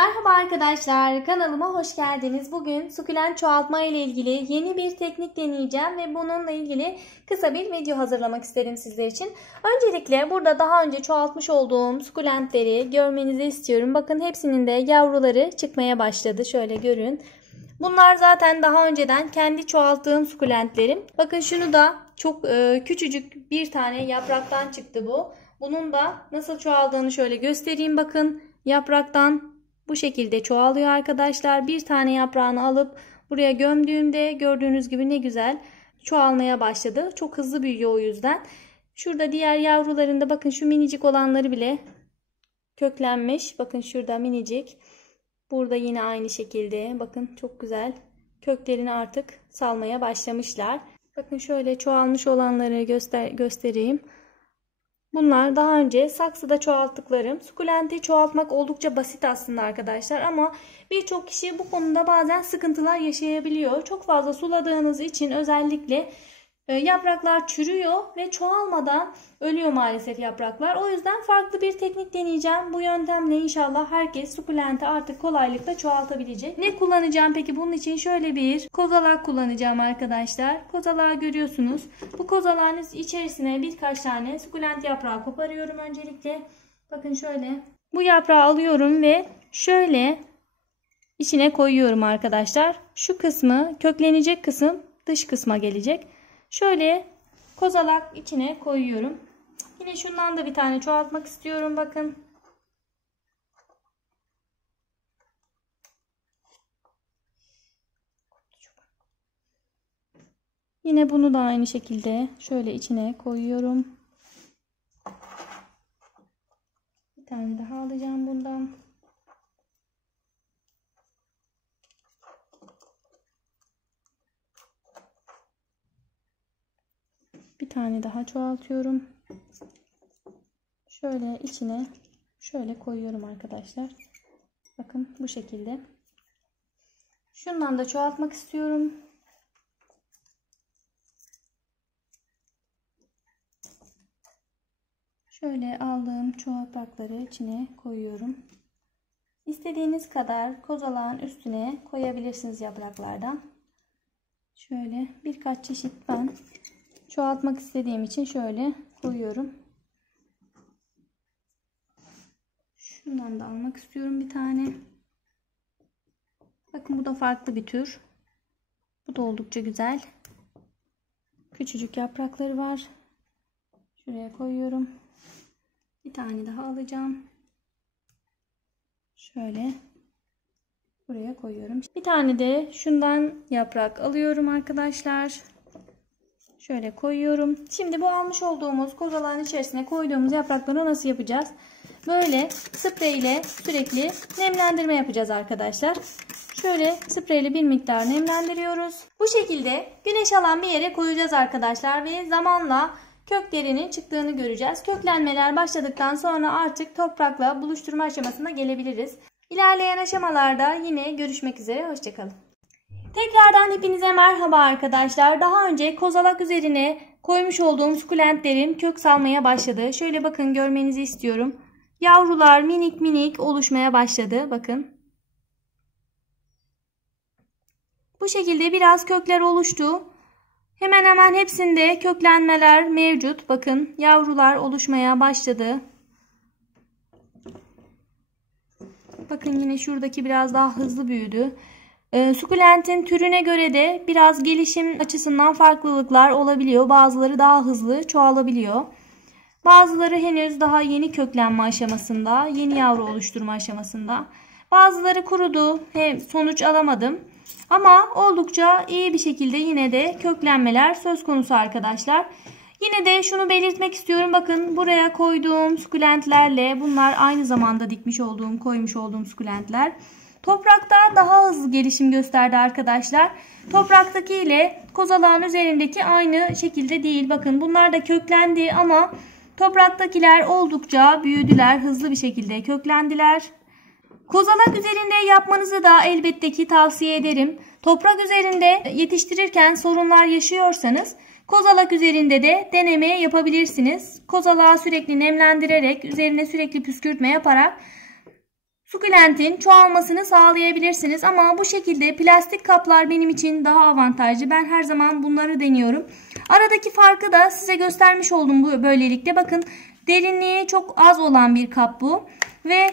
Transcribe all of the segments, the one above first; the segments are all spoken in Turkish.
Merhaba arkadaşlar, kanalıma hoş geldiniz. Bugün sukulent çoğaltma ile ilgili yeni bir teknik deneyeceğim ve bununla ilgili kısa bir video hazırlamak istedim sizler için. Öncelikle burada daha önce çoğaltmış olduğum sukulentleri görmenizi istiyorum. Bakın hepsinin de yavruları çıkmaya başladı. Şöyle görün. Bunlar zaten daha önceden kendi çoğalttığım sukulentlerim. Bakın şunu da çok küçücük bir tane yapraktan çıktı bu. Bunun da nasıl çoğaldığını şöyle göstereyim. Bakın yapraktan bu şekilde çoğalıyor arkadaşlar. Bir tane yaprağını alıp buraya gömdüğümde gördüğünüz gibi ne güzel çoğalmaya başladı. Çok hızlı büyüyor o yüzden. Şurada diğer yavrularında bakın şu minicik olanları bile köklenmiş. Bakın şurada minicik. Burada yine aynı şekilde. Bakın çok güzel. Köklerini artık salmaya başlamışlar. Bakın şöyle çoğalmış olanları göstereyim. Bunlar daha önce saksıda çoğalttıklarım. Sukulenti çoğaltmak oldukça basit aslında arkadaşlar ama birçok kişi bu konuda bazen sıkıntılar yaşayabiliyor. Çok fazla suladığınız için özellikle yapraklar çürüyor ve çoğalmadan ölüyor maalesef yapraklar. O yüzden farklı bir teknik deneyeceğim. Bu yöntemle inşallah herkes sukulenti artık kolaylıkla çoğaltabilecek. Ne kullanacağım peki? Bunun için şöyle bir kozalak kullanacağım arkadaşlar. Kozalağı görüyorsunuz. Bu kozalağın içerisine birkaç tane sukulent yaprağı koparıyorum öncelikle. Bakın şöyle. Bu yaprağı alıyorum ve şöyle içine koyuyorum arkadaşlar. Şu kısmı, köklenecek kısım dış kısma gelecek. Şöyle kozalak içine koyuyorum. Yine şundan da bir tane çoğaltmak istiyorum. Bakın. Yine bunu da aynı şekilde şöyle içine koyuyorum. Bir tane daha alacağım bundan. Bir tane daha çoğaltıyorum. Şöyle içine şöyle koyuyorum arkadaşlar. Bakın bu şekilde. Şundan da çoğaltmak istiyorum. Şöyle aldığım çoğaltmakları içine koyuyorum. İstediğiniz kadar kozalağın üstüne koyabilirsiniz yapraklardan. Şöyle birkaç çeşit ben çoğaltmak istediğim için şöyle koyuyorum. Şundan da almak istiyorum bir tane. Bakın bu da farklı bir tür. Bu da oldukça güzel. Küçücük yaprakları var. Şuraya koyuyorum. Bir tane daha alacağım. Şöyle buraya koyuyorum. Bir tane de şundan yaprak alıyorum arkadaşlar. Şöyle koyuyorum. Şimdi bu almış olduğumuz kozalağın içerisine koyduğumuz yaprakları nasıl yapacağız? Böyle sprey ile sürekli nemlendirme yapacağız arkadaşlar. Şöyle sprey ile bir miktar nemlendiriyoruz. Bu şekilde güneş alan bir yere koyacağız arkadaşlar ve zamanla köklerinin çıktığını göreceğiz. Köklenmeler başladıktan sonra artık toprakla buluşturma aşamasına gelebiliriz. İlerleyen aşamalarda yine görüşmek üzere. Hoşçakalın. Tekrardan hepinize merhaba arkadaşlar. Daha önce kozalak üzerine koymuş olduğum sukulentlerim kök salmaya başladı. Şöyle bakın görmenizi istiyorum. Yavrular minik minik oluşmaya başladı. Bakın. Bu şekilde biraz kökler oluştu. Hemen hemen hepsinde köklenmeler mevcut. Bakın yavrular oluşmaya başladı. Bakın yine şuradaki biraz daha hızlı büyüdü. Sukulentin türüne göre de biraz gelişim açısından farklılıklar olabiliyor. Bazıları daha hızlı çoğalabiliyor. Bazıları henüz daha yeni köklenme aşamasında, yeni yavru oluşturma aşamasında. Bazıları kurudu, sonuç alamadım. Ama oldukça iyi bir şekilde yine de köklenmeler söz konusu arkadaşlar. Yine de şunu belirtmek istiyorum. Bakın buraya koyduğum sukulentlerle bunlar aynı zamanda koymuş olduğum sukulentler. Toprakta daha hızlı gelişim gösterdi arkadaşlar. Topraktaki ile kozalağın üzerindeki aynı şekilde değil. Bakın bunlar da köklendi ama topraktakiler oldukça büyüdüler. Hızlı bir şekilde köklendiler. Kozalak üzerinde yapmanızı da elbette ki tavsiye ederim. Toprak üzerinde yetiştirirken sorunlar yaşıyorsanız kozalak üzerinde de deneme yapabilirsiniz. Kozalağı sürekli nemlendirerek, üzerine sürekli püskürtme yaparak sukulentin çoğalmasını sağlayabilirsiniz. Ama bu şekilde plastik kaplar benim için daha avantajlı. Ben her zaman bunları deniyorum. Aradaki farkı da size göstermiş oldum bu böylelikle. Bakın, derinliği çok az olan bir kap bu. Ve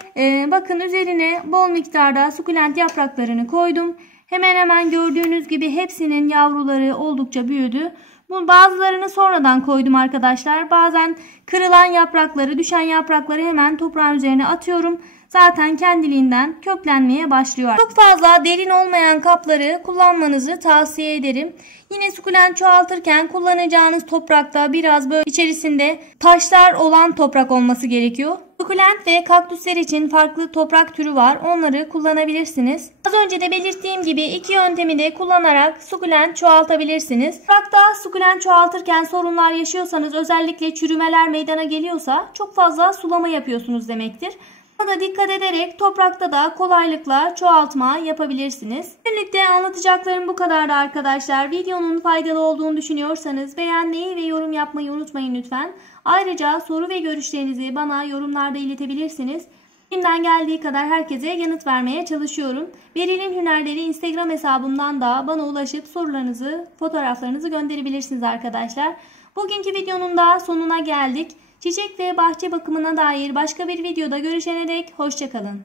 bakın, üzerine bol miktarda sukulent yapraklarını koydum. Hemen hemen gördüğünüz gibi hepsinin yavruları oldukça büyüdü. Bazılarını sonradan koydum arkadaşlar. Bazen kırılan yaprakları, düşen yaprakları hemen toprağın üzerine atıyorum. Zaten kendiliğinden köklenmeye başlıyor. Çok fazla derin olmayan kapları kullanmanızı tavsiye ederim. Yine sukulent çoğaltırken kullanacağınız toprakta biraz böyle içerisinde taşlar olan toprak olması gerekiyor. Sukulent ve kaktüsler için farklı toprak türü var. Onları kullanabilirsiniz. Az önce de belirttiğim gibi iki yöntemi de kullanarak sukulent çoğaltabilirsiniz. Toprakta sukulent çoğaltırken sorunlar yaşıyorsanız, özellikle çürümeler meydana geliyorsa çok fazla sulama yapıyorsunuz demektir. Buna dikkat ederek toprakta da kolaylıkla çoğaltma yapabilirsiniz. Birlikte anlatacaklarım bu kadardı arkadaşlar. Videonun faydalı olduğunu düşünüyorsanız beğenmeyi ve yorum yapmayı unutmayın lütfen. Ayrıca soru ve görüşlerinizi bana yorumlarda iletebilirsiniz. Elimden geldiği kadar herkese yanıt vermeye çalışıyorum. Beril'in Hünerleri Instagram hesabımdan da bana ulaşıp sorularınızı, fotoğraflarınızı gönderebilirsiniz arkadaşlar. Bugünkü videonun da sonuna geldik. Çiçek ve bahçe bakımına dair başka bir videoda görüşene dek hoşça kalın.